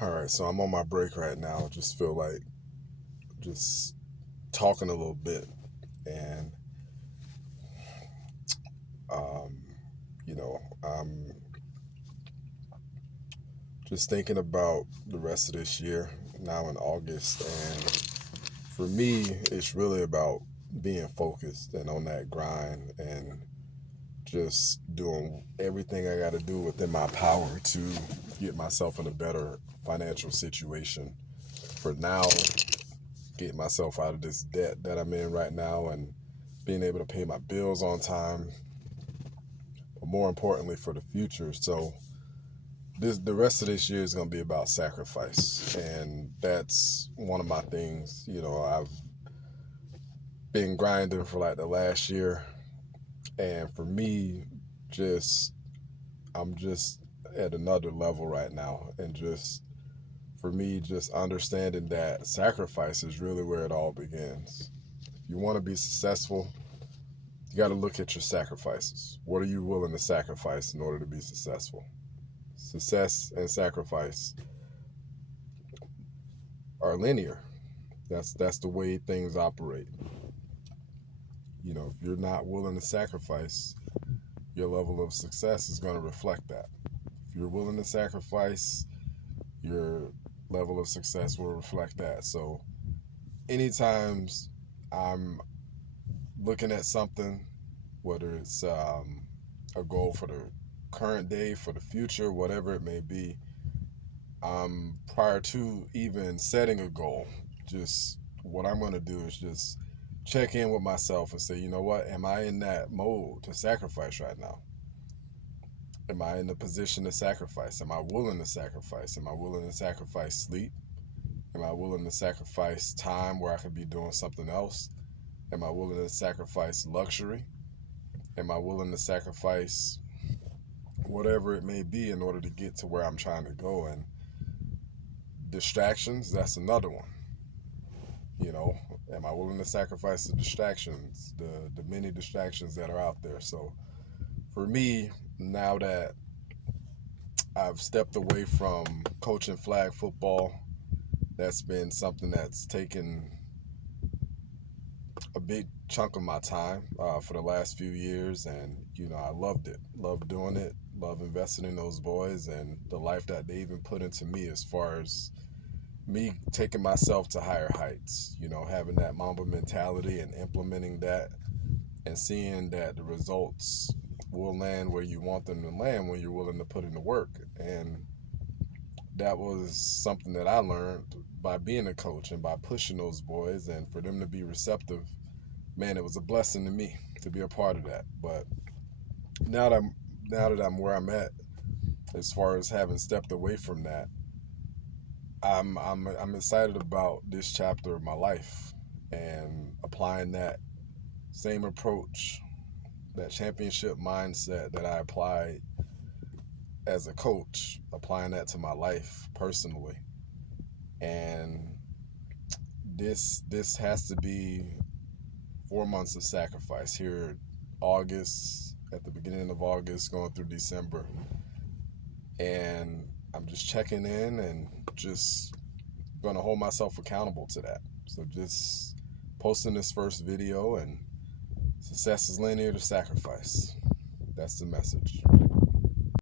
All right, so I'm on my break right now. Just feel like just talking a little bit, and um, I'm just thinking about the rest of this year now in August, and for me, it's really about being focused and on that grind and just doing everything I got to do within my power to get myself in a better financial situation for now, get myself out of this debt that I'm in right now, and being able to pay my bills on time, but more importantly for the future. So the rest of this year is going to be about sacrifice, and that's one of my things. I've been grinding for like the last year, and for me, just I'm just at another level right now, and just for me, just understanding that sacrifice is really where it all begins. If you want to be successful, you got to look at your sacrifices. What are you willing to sacrifice in order to be successful? Success and sacrifice are linear. That's the way things operate. If you're not willing to sacrifice, your level of success is going to reflect that. If you're willing to sacrifice, your level of success will reflect that. So, anytime I'm looking at something, whether it's a goal for the current day, for the future, whatever it may be, prior to even setting a goal, just what I'm going to do is just check in with myself and say, you know what, am I in that mode to sacrifice right now? Am I in the position to sacrifice? Am I willing to sacrifice? Am I willing to sacrifice sleep? Am I willing to sacrifice time where I could be doing something else? Am I willing to sacrifice luxury? Am I willing to sacrifice whatever it may be in order to get to where I'm trying to go? And distractions, that's another one. Am I willing to sacrifice the distractions, the many distractions that are out there? So for me, now that I've stepped away from coaching flag football, that's been something that's taken a big chunk of my time for the last few years, and I loved it, loved doing it, love investing in those boys and the life that they even put into me, as far as me taking myself to higher heights, having that Mamba mentality and implementing that, and seeing that the results will land where you want them to land when you're willing to put in the work. And that was something that I learned by being a coach and by pushing those boys, and for them to be receptive. Man, it was a blessing to me to be a part of that. But now that I'm where I'm at, as far as having stepped away from that, I'm excited about this chapter of my life and applying that same approach, that championship mindset that I applied as a coach, applying that to my life personally. And this has to be 4 months of sacrifice here, August, at the beginning of August, going through December. And I'm just checking in and just going to hold myself accountable to that. So just posting this first video, and success is linear to sacrifice. That's the message.